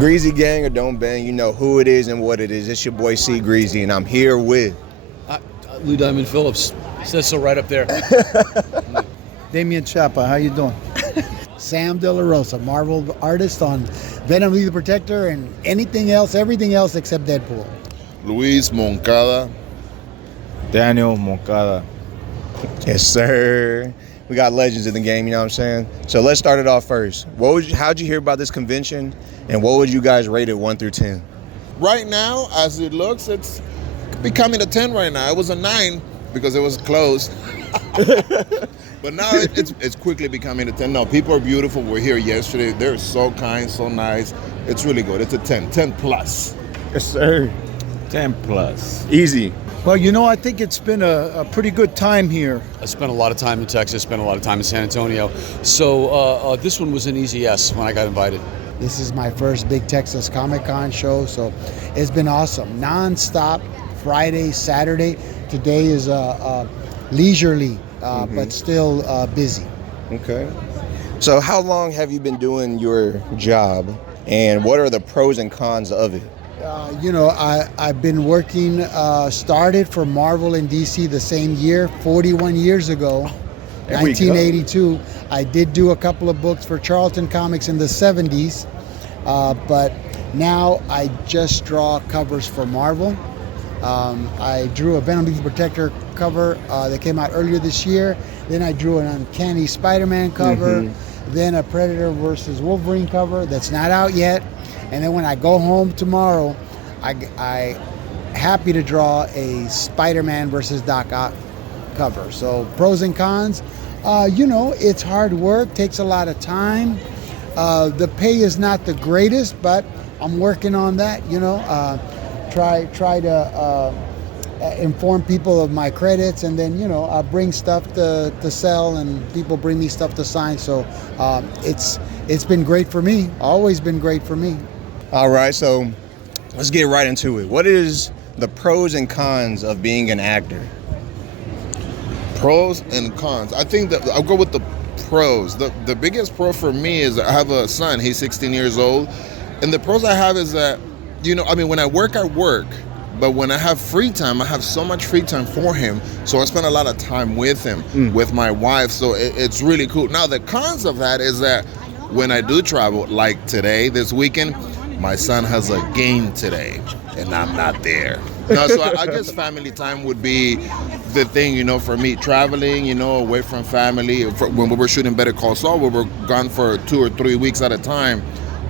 Greasy Gang or Don't Bang, you know who it is and what it is. It's your boy C Greasy, and I'm here with Lou Diamond Phillips. Says so right up there. Damian Chapa, how you doing? Sam De La Rosa, Marvel artist on Venom the Protector and anything else, everything else except Deadpool. Luis Moncada. Daniel Moncada. Yes, sir. We got legends in the game, you know what I'm saying? So let's start it off first. How'd you hear about this convention, and what would you guys rate it 1 through 10? Right now, as it looks, it's becoming a 10 right now. It was a 9 because it was closed. But now it's quickly becoming a 10. No, people are beautiful. We're here yesterday. They're so kind, so nice. It's really good. It's a 10. 10 plus. Yes, sir. 10 plus. Easy. Well, you know, I think it's been a pretty good time here. I spent a lot of time in Texas, spent a lot of time in San Antonio. So this one was an easy yes when I got invited. This is my first big Texas Comic-Con show, so it's been awesome. Non-stop, Friday, Saturday. Today is leisurely, but still busy. Okay. So how long have you been doing your job, and what are the pros and cons of it? I've been working, started for Marvel and DC the same year, 41 years ago, 1982. I did do a couple of books for Charlton Comics in the 70s, but now I just draw covers for Marvel. I drew a Venom the Protector cover that came out earlier this year. Then I drew an Uncanny Spider-Man cover. Then a Predator versus Wolverine cover that's not out yet. And then when I go home tomorrow, I happy to draw a Spider-Man versus Doc Ock cover. So pros and cons, it's hard work, takes a lot of time. The pay is not the greatest, but I'm working on that. Try to inform people of my credits, and then I bring stuff to sell, and people bring me stuff to sign. So it's been great for me. Always been great for me. All right, so let's get right into it. What is the pros and cons of being an actor? Pros and cons. I think that I'll go with the pros. The biggest pro for me is I have a son. He's 16 years old. And the pros I have is that, when I work, but when I have free time, I have so much free time for him. So I spend a lot of time with him, with my wife. So it's really cool. Now, the cons of that is that when I do travel, like today, this weekend, my son has a game today, and I'm not there. No, so I guess family time would be the thing, for me. Traveling, away from family. When we were shooting Better Call Saul, we were gone for 2 or 3 weeks at a time.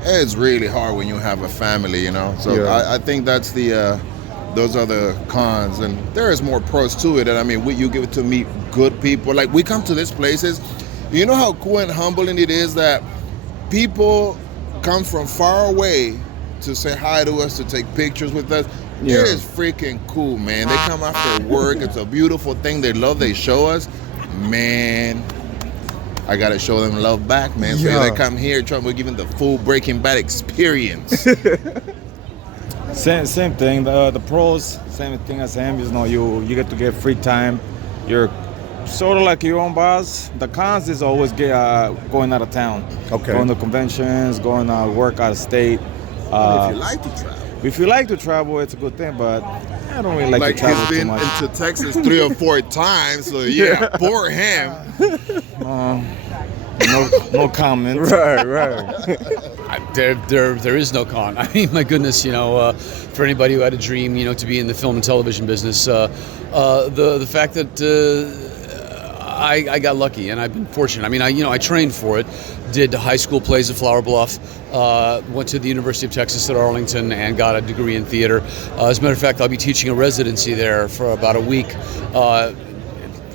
It's really hard when you have a family, So yeah. I think that's those are the cons, and there is more pros to it. And you get to meet good people. Like, we come to these places, you know how cool and humbling it is that people come from far away to say hi to us, to take pictures with us. Yeah. It is freaking cool, man. They come after work. It's a beautiful thing. They love, they show us. Man, I got to show them love back, man. So they come here trying to give them the full Breaking Bad experience. Same thing. The pros, same thing as him. You get to get free time. You're sort of like your own boss. The cons is always going out of town. Okay. Going to conventions, going to work out of state. If you like to travel. If you like to travel, it's a good thing, but I don't really like to travel too much. He's been into Texas 3 or 4 times, so yeah, poor him. No comment. Right. There is no con. My goodness, for anybody who had a dream, to be in the film and television business, the fact that I got lucky and I've been fortunate. I trained for it, did high school plays at Flower Bluff, went to the University of Texas at Arlington and got a degree in theater. As a matter of fact, I'll be teaching a residency there for about a week,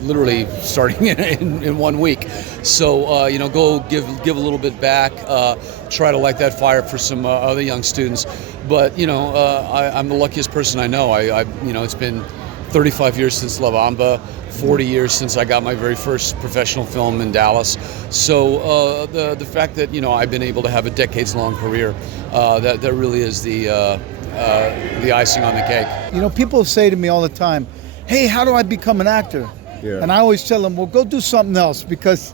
literally starting in 1 week. So, go give a little bit back, try to light that fire for some other young students. But, I'm the luckiest person I know. It's been 35 years since La Bamba, 40 years since I got my very first professional film in Dallas. So the fact that I've been able to have a decades-long career, that really is the icing on the cake. People say to me all the time, "Hey, how do I become an actor?" Yeah. And I always tell them, well, go do something else, because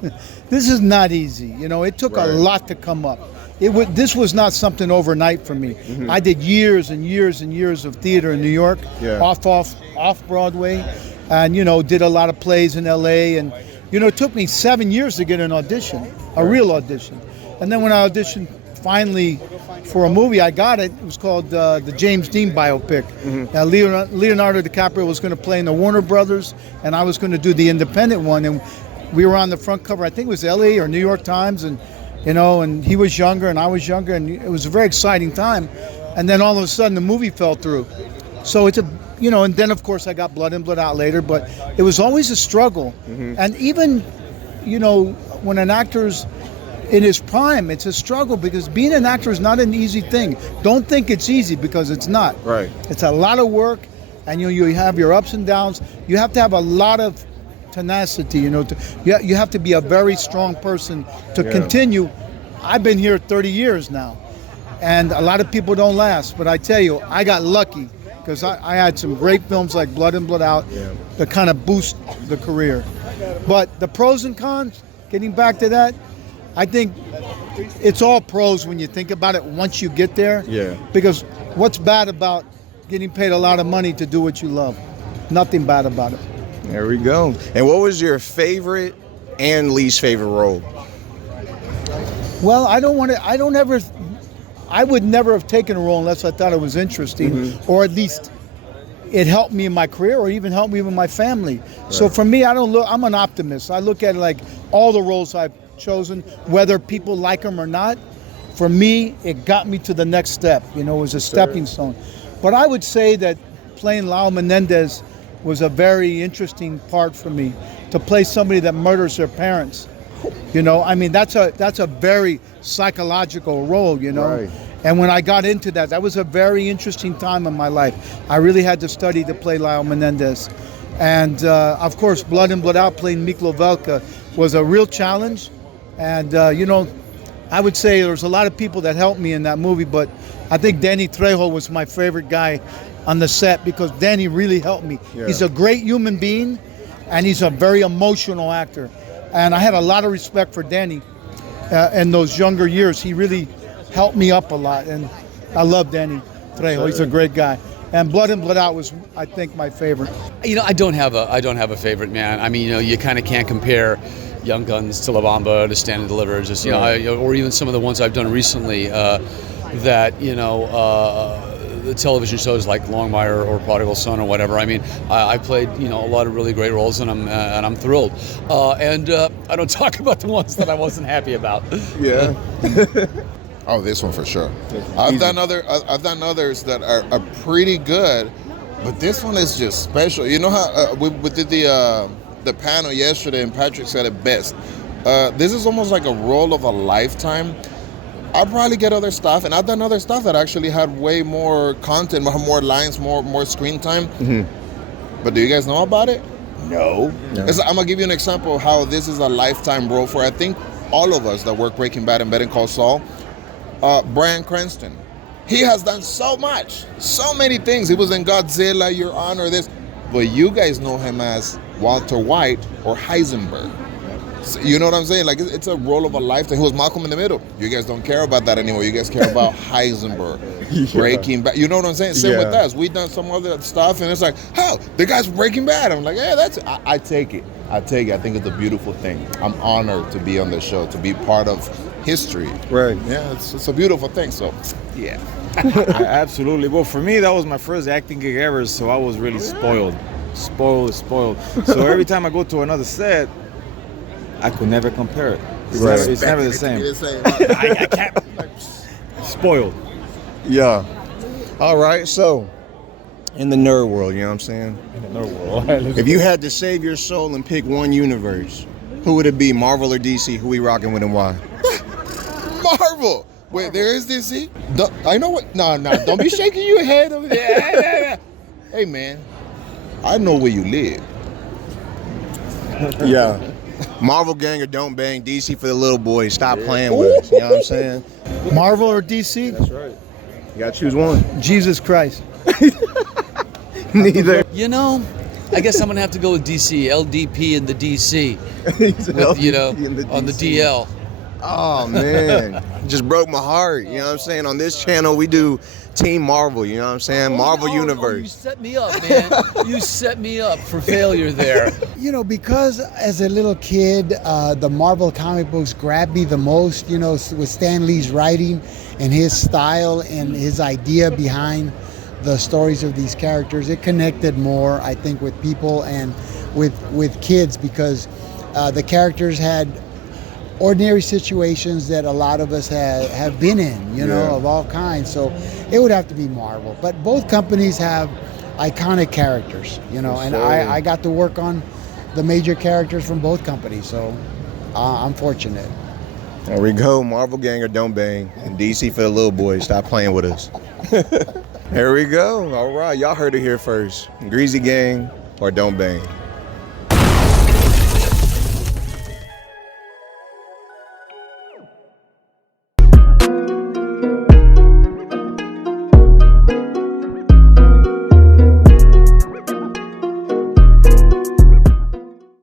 this is not easy. It took a lot to come up. This was not something overnight for me. I did years and years and years of theater in New York, off Broadway, and did a lot of plays in LA, and it took me 7 years to get an audition, a real audition. And then when I auditioned finally for a movie, I got it. It was called the James Dean biopic. Now Leonardo DiCaprio was going to play in the Warner Brothers, and I was going to do the independent one. And we were on the front cover. I think it was LA or New York Times, and and he was younger and I was younger, and it was a very exciting time. And then all of a sudden the movie fell through. So it's and then of course I got Blood In, Blood Out later, but it was always a struggle. And even, when an actor's in his prime, it's a struggle, because being an actor is not an easy thing. Don't think it's easy, because it's not. Right. It's a lot of work, and you have your ups and downs. You have to have a lot of tenacity, you have to be a very strong person to continue. I've been here 30 years now, and a lot of people don't last, but I tell you, I got lucky, because I had some great films like Blood In, Blood Out that kind of boost the career. But the pros and cons, getting back to that, I think it's all pros when you think about it once you get there. Yeah. Because what's bad about getting paid a lot of money to do what you love? Nothing bad about it. There we go. And what was your favorite and least favorite role? Well, I would never have taken a role unless I thought it was interesting, or at least it helped me in my career, or even helped me with my family. Right. So for me, I'm an optimist. I look at it like all the roles I've chosen, whether people like them or not, for me, it got me to the next step. It was a stepping stone. But I would say that playing Lalo Menendez was a very interesting part for me, to play somebody that murders their parents. That's a very psychological role, Right. And when I got into that was a very interesting time in my life. I really had to study to play Lalo Menendez. And of course, Blood In, Blood Out, playing Miklo Velka, was a real challenge. And I would say there's a lot of people that helped me in that movie, but I think Danny Trejo was my favorite guy on the set, because Danny really helped me. Yeah. He's a great human being, and he's a very emotional actor. And I had a lot of respect for Danny in those younger years. He really helped me up a lot, and I love Danny Trejo. He's a great guy. And Blood In, Blood Out was, I think, my favorite. I don't have a favorite, man. I mean, you kind of can't compare Young Guns to La Bamba to Stand and Deliver, just or even some of the ones I've done recently that the television shows like Longmire or Prodigal Son or whatever. I mean, I played a lot of really great roles, and I'm thrilled. And I don't talk about the ones that I wasn't happy about. Yeah. Oh, this one for sure. I've done others that are pretty good, but this one is just special. You know how we did the panel yesterday, and Patrick said it best. This is almost like a role of a lifetime. I'll probably get other stuff, and I've done other stuff that actually had way more content, more lines, more screen time. But do you guys know about it? No. I'm gonna give you an example of how this is a lifetime role for, I think, all of us that work Breaking Bad and Better Call Saul. Bryan Cranston. He has done so much, so many things. He was in Godzilla, Your Honor, this. But you guys know him as Walter White or Heisenberg. So, you know what I'm saying? Like, it's a role of a lifetime. He was Malcolm in the Middle. You guys don't care about that anymore. You guys care about Heisenberg, Breaking Bad. You know what I'm saying? Same with us. We've done some other stuff, and it's like, oh, the guy's Breaking Bad. I'm like, yeah, I take it. I take it. I think it's a beautiful thing. I'm honored to be on the show, to be part of history. Right. Yeah, it's a beautiful thing. So, yeah. Absolutely. Well, for me, that was my first acting gig ever, so I was really spoiled. So every time I go to another set, I could never compare it. It's never the same. I can't. Spoiled. Yeah. All right. So, in the nerd world, you know what I'm saying? In the nerd world. If you had to save your soul and pick one universe, who would it be, Marvel or DC? Who we rocking with and why? Marvel. Wait, there is DC? I know what. No, don't be shaking your head over there. Hey, man, I know where you live. Yeah. Marvel gang or don't bang, DC for the little boys. Stop playing with us. You know what I'm saying? Marvel or DC? That's right. You gotta choose one. Jesus Christ. Neither. I guess I'm gonna have to go with DC, LDP and the DC. With, on the DL. Oh man, just broke my heart. You know what I'm saying? On this channel, we do Team Marvel. You know what I'm saying? Marvel Universe. You set me up, man. You set me up for failure there. You know, because as a little kid, the Marvel comic books grabbed me the most, you know, with Stan Lee's writing and his style and his idea behind the stories of these characters. It connected more, I think, with people and with kids, because the characters had ordinary situations that a lot of us have been in, you know, of all kinds. So it would have to be Marvel. But both companies have iconic characters, you know, and I got to work on the major characters from both companies. So I'm fortunate. There we go. Marvel Gang or don't bang. And DC for the little boys. Stop playing with us. Here we go. All right. Y'all heard it here first. Greasy Gang or don't bang.